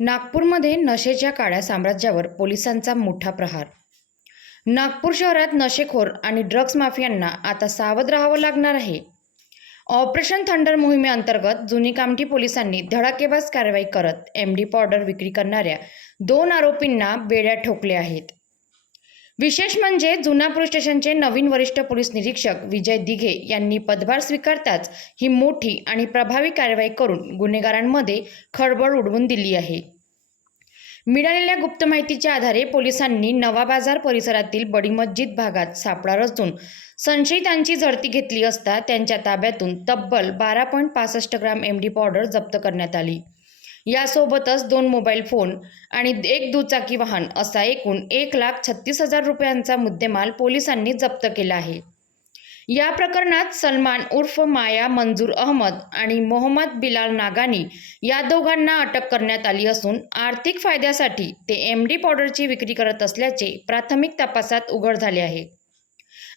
नागपूरमध्ये नशेच्या काळ्या साम्राज्यावर पोलिसांचा मोठा प्रहार। नागपूर शहरात नशेखोर आणि ड्रग्ज माफियांना आता सावध राहावं लागणार आहे। ऑपरेशन थंडर मोहिमेअंतर्गत जुनी कामठी पोलिसांनी धडाकेबाज कारवाई करत एमडी पावडर विक्री करणाऱ्या 2 आरोपींना बेड्या ठोकल्या आहेत। विशेष म्हणजे जुना पोलीस स्टेशनचे नवीन वरिष्ठ पोलीस निरीक्षक विजय दिघे यांनी पदभार स्वीकारताच ही मोठी आणि प्रभावी कारवाई करून गुन्हेगारांमध्ये खळबळ उडवून दिली आहे। मिळालेल्या गुप्त माहितीच्या आधारे पोलिसांनी नवा बाजार परिसरातील बडी मस्जिद भागात सापळा रचून संशयितांची झडती घेतली असता त्यांच्या ताब्यातून तब्बल 12.65 ग्राम एमडी पावडर जप्त करण्यात आली। यासोबतच 2 मोबाईल फोन आणि 1 दुचाकी वाहन असा एकूण 1,36,000 रुपयांचा मुद्देमाल पोलिसांनी जप्त केला आहे। या प्रकरणात सलमान उर्फ माया मंजूर अहमद आणि मोहम्मद बिलाल नागानी या दोघांना अटक करण्यात आली असून आर्थिक फायद्यासाठी ते एमडी पावडरची विक्री करत असल्याचे प्राथमिक तपासात उघड झाले आहे।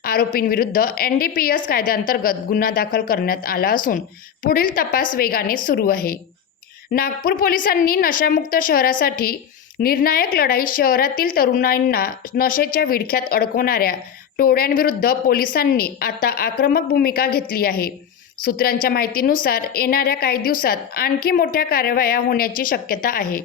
आरोपींविरुद्ध एनडीपीएस कायद्याअंतर्गत गुन्हा दाखल करण्यात आला असून पुढील तपास वेगाने सुरू आहे। नागपूर पोलिसांनी नशामुक्त शहरासाठी निर्णायक लढाई शहरातील तरुणांना नशेच्या विळख्यात अडकवणाऱ्या टोळ्यांविरुद्ध पोलिसांनी आता आक्रमक भूमिका घेतली आहे। सूत्रांच्या माहितीनुसार येणाऱ्या काही दिवसात आणखी मोठ्या कारवाया होण्याची शक्यता आहे।